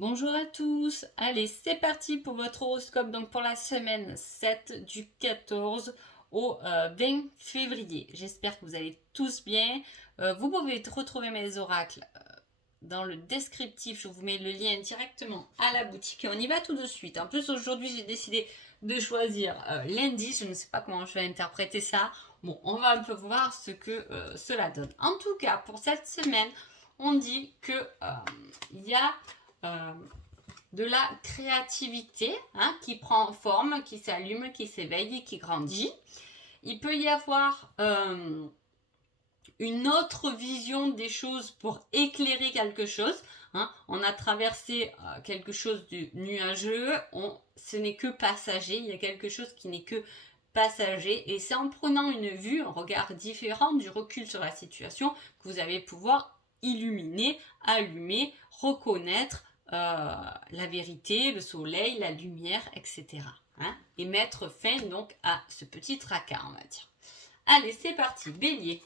Bonjour à tous, allez c'est parti pour votre horoscope donc pour la semaine 7 du 14 au 20 février. J'espère que vous allez tous bien. Vous pouvez retrouver mes oracles dans le descriptif, je vous mets le lien directement à la boutique et on y va tout de suite. En plus aujourd'hui j'ai décidé de choisir l'indice, je ne sais pas comment je vais interpréter ça. Bon, on va un peu voir ce que cela donne. En tout cas, pour cette semaine, on dit que il y a euh, de la créativité qui prend forme, qui s'allume, qui s'éveille et qui grandit. Il peut y avoir une autre vision des choses pour éclairer quelque chose. On a traversé quelque chose de nuageux, ce n'est que passager, il y a quelque chose qui n'est que passager, et c'est en prenant une vue, un regard différent, du recul sur la situation, que vous allez pouvoir illuminer, allumer, reconnaître la vérité, le soleil, la lumière, etc. Et mettre fin donc à ce petit tracas, on va dire. Allez, c'est parti, Bélier.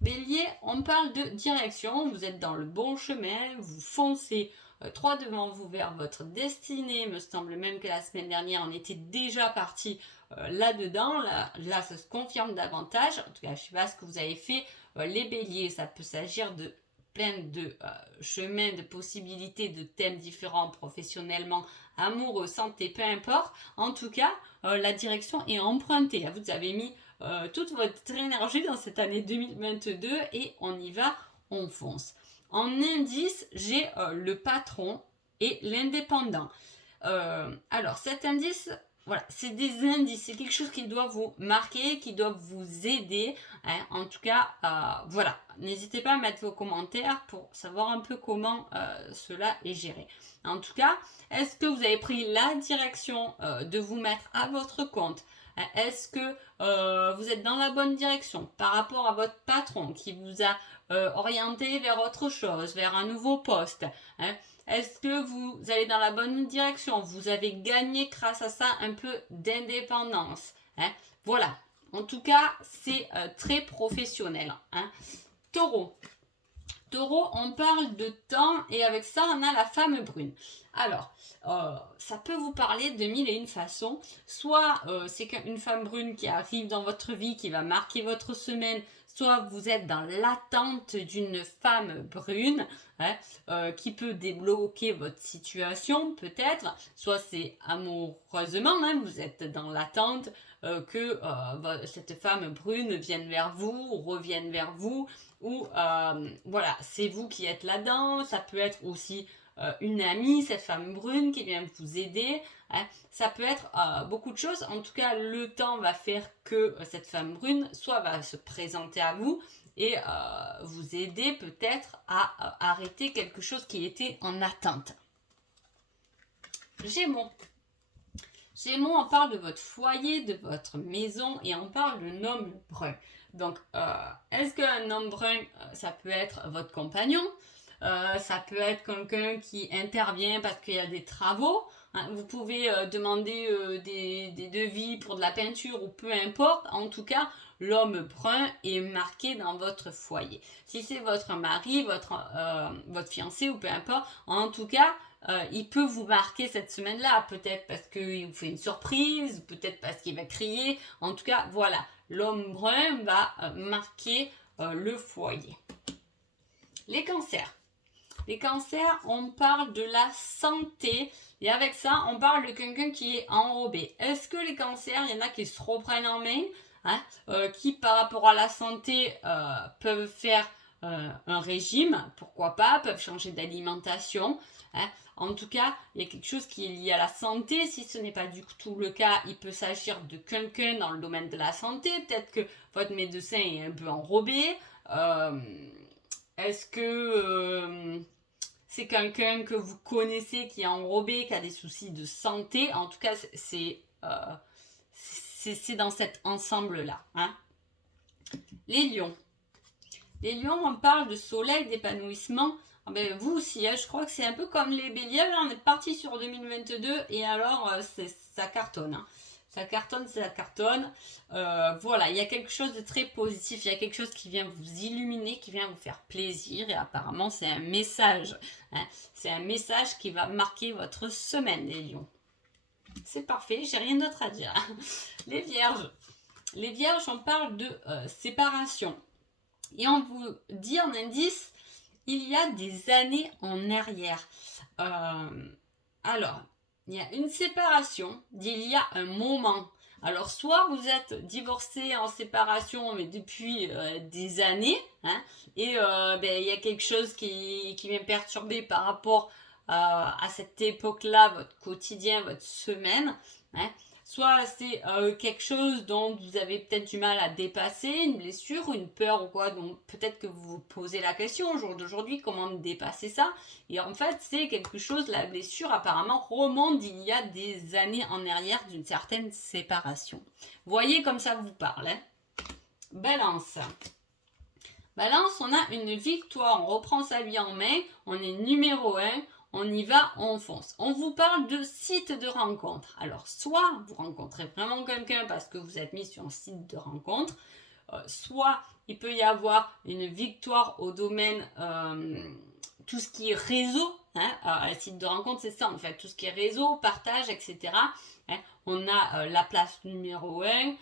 Bélier, on parle de direction, vous êtes dans le bon chemin, vous foncez droit devant vous vers votre destinée. Il me semble même que la semaine dernière, on était déjà parti là-dedans. Là, ça se confirme davantage. En tout cas, je ne sais pas ce que vous avez fait. Les béliers, ça peut s'agir de plein de chemins, de possibilités, de thèmes différents professionnellement, amoureux, santé, peu importe. En tout cas, la direction est empruntée. Vous avez mis toute votre énergie dans cette année 2022 et on y va, on fonce. En indice, j'ai le patron et l'indépendant. Alors cet indice, voilà, c'est des indices, c'est quelque chose qui doit vous marquer, qui doit vous aider. En tout cas, voilà, n'hésitez pas à mettre vos commentaires pour savoir un peu comment cela est géré. En tout cas, est-ce que vous avez pris la direction de vous mettre à votre compte? Est-ce que vous êtes dans la bonne direction par rapport à votre patron qui vous a orienté vers autre chose, vers un nouveau poste? Est-ce que vous allez dans la bonne direction? Vous avez gagné grâce à ça un peu d'indépendance. Voilà. En tout cas, c'est très professionnel. Taureau. Taureau, on parle de temps et avec ça, on a la femme brune. Alors, ça peut vous parler de mille et une façons. Soit c'est une femme brune qui arrive dans votre vie, qui va marquer votre semaine, soit vous êtes dans l'attente d'une femme brune qui peut débloquer votre situation peut-être, soit c'est amoureusement, vous êtes dans l'attente que cette femme brune vienne vers vous, revienne vers vous, ou voilà, c'est vous qui êtes là-dedans. Ça peut être aussi une amie, cette femme brune qui vient vous aider. Ça peut être beaucoup de choses. En tout cas, le temps va faire que cette femme brune soit va se présenter à vous et vous aider peut-être à arrêter quelque chose qui était en attente. Gémeaux. Gémeaux, on parle de votre foyer, de votre maison et on parle d'un homme brun. Donc, est-ce qu'un homme brun, ça peut être votre compagnon? Ça peut être quelqu'un qui intervient parce qu'il y a des travaux. Vous pouvez demander des devis pour de la peinture ou peu importe. En tout cas, l'homme brun est marqué dans votre foyer. Si c'est votre mari, votre fiancé ou peu importe, en tout cas, il peut vous marquer cette semaine-là. Peut-être parce qu'il vous fait une surprise, peut-être parce qu'il va crier. En tout cas, voilà, l'homme brun va marquer le foyer. Les cancers. Les cancers, on parle de la santé. Et avec ça, on parle de quelqu'un qui est enrobé. Est-ce que les cancers, il y en a qui se reprennent en main, qui par rapport à la santé peuvent faire un régime, pourquoi pas, peuvent changer d'alimentation. En tout cas, il y a quelque chose qui est lié à la santé. Si ce n'est pas du tout le cas, il peut s'agir de quelqu'un dans le domaine de la santé. Peut-être que votre médecin est un peu enrobé. Est-ce que c'est quelqu'un que vous connaissez qui est enrobé, qui a des soucis de santé? En tout cas, c'est dans cet ensemble-là. Les lions. Les lions, on parle de soleil, d'épanouissement. Vous aussi, je crois que c'est un peu comme les béliers. Là, on est parti sur 2022 et alors ça cartonne. ça cartonne, ça cartonne. Voilà, il y a quelque chose de très positif, il y a quelque chose qui vient vous illuminer, qui vient vous faire plaisir et apparemment c'est un message. Hein. C'est un message qui va marquer votre semaine, les lions. C'est parfait, j'ai rien d'autre à dire. Les vierges. Les vierges, on parle de séparation. Et on vous dit en indice, il y a des années en arrière. Alors, il y a une séparation d'il y a un moment. Alors, soit vous êtes divorcé en séparation, mais depuis des années, hein, et il y a quelque chose qui vient perturber par rapport à cette époque-là, votre quotidien, votre semaine. Hein. Soit c'est quelque chose dont vous avez peut-être du mal à dépasser, une blessure, une peur ou quoi, donc peut-être que vous vous posez la question au jour d'aujourd'hui, comment dépasser ça. Et en fait, c'est quelque chose, la blessure apparemment remonte d'il y a des années en arrière d'une certaine séparation. Voyez comme ça vous parle. Hein. Balance. Balance, on a une victoire, on reprend sa vie en main, on est numéro 1. On y va, on fonce. On vous parle de site de rencontre. Alors, soit vous rencontrez vraiment quelqu'un parce que vous êtes mis sur un site de rencontre, soit il peut y avoir une victoire au domaine tout ce qui est réseau. Hein, un site de rencontre, c'est ça en fait, tout ce qui est réseau, partage, etc. Hein, on a la place numéro 1.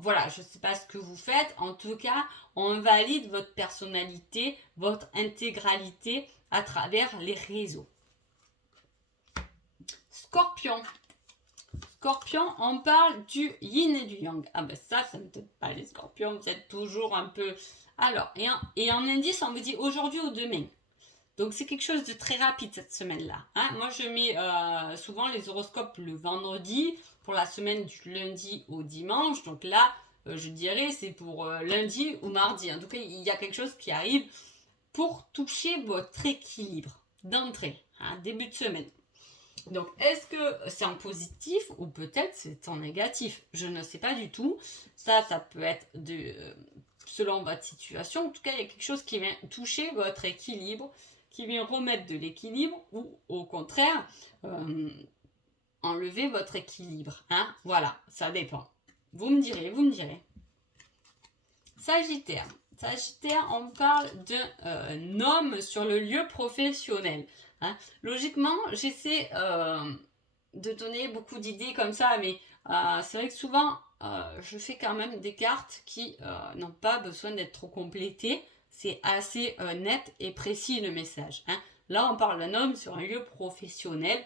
Voilà, je ne sais pas ce que vous faites. En tout cas, on valide votre personnalité, votre intégralité à travers les réseaux. Scorpion. Scorpion, on parle du yin et du yang. Ah ben ça ne t'aide pas les scorpions, vous êtes toujours un peu... Alors, et en indice, on vous dit aujourd'hui ou demain. Donc c'est quelque chose de très rapide cette semaine-là. Hein. Moi je mets souvent les horoscopes le vendredi pour la semaine du lundi au dimanche. Donc là, je dirais c'est pour lundi ou mardi. En tout cas, il y a quelque chose qui arrive pour toucher votre équilibre d'entrée, hein, début de semaine. Donc, est-ce que c'est en positif ou peut-être c'est en négatif? Je ne sais pas du tout. Ça peut être selon votre situation. En tout cas, il y a quelque chose qui vient toucher votre équilibre, qui vient remettre de l'équilibre ou au contraire, enlever votre équilibre. Hein? Voilà, ça dépend. Vous me direz. Sagittaire. Sagittaire, on parle d'un homme sur le lieu professionnel. Hein. Logiquement, j'essaie de donner beaucoup d'idées comme ça, mais c'est vrai que souvent, je fais quand même des cartes qui n'ont pas besoin d'être trop complétées. C'est assez net et précis le message. Hein. Là, on parle d'un homme sur un lieu professionnel.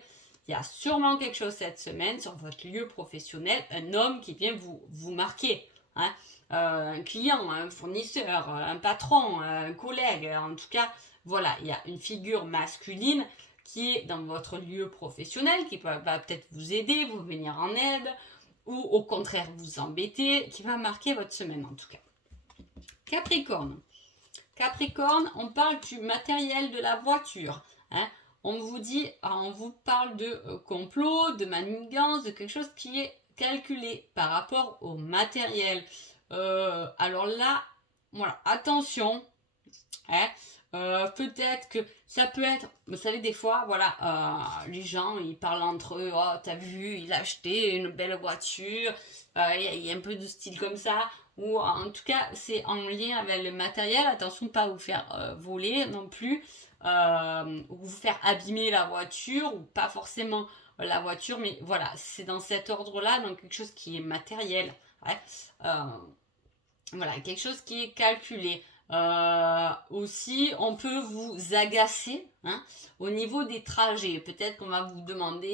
Il y a sûrement quelque chose cette semaine sur votre lieu professionnel, un homme qui vient vous marquer. Hein. Un client, un fournisseur, un patron, un collègue, en tout cas, voilà, il y a une figure masculine qui est dans votre lieu professionnel, qui va peut-être vous aider, vous venir en aide, ou au contraire vous embêter, qui va marquer votre semaine en tout cas. Capricorne. Capricorne, on parle du matériel de la voiture. Hein. On vous parle de complot, de manigance, de quelque chose qui est calculé par rapport au matériel. Alors là, voilà, attention. Hein, peut-être que ça peut être, vous savez, des fois, voilà, les gens, ils parlent entre eux, oh, t'as vu, il a acheté une belle voiture, il y a un peu de style comme ça, ou en tout cas, c'est en lien avec le matériel, attention, pas vous faire voler non plus, ou vous faire abîmer la voiture, ou pas forcément la voiture, mais voilà, c'est dans cet ordre-là, donc quelque chose qui est matériel, ouais, voilà, quelque chose qui est calculé. Aussi, on peut vous agacer hein, au niveau des trajets. Peut-être qu'on va vous demander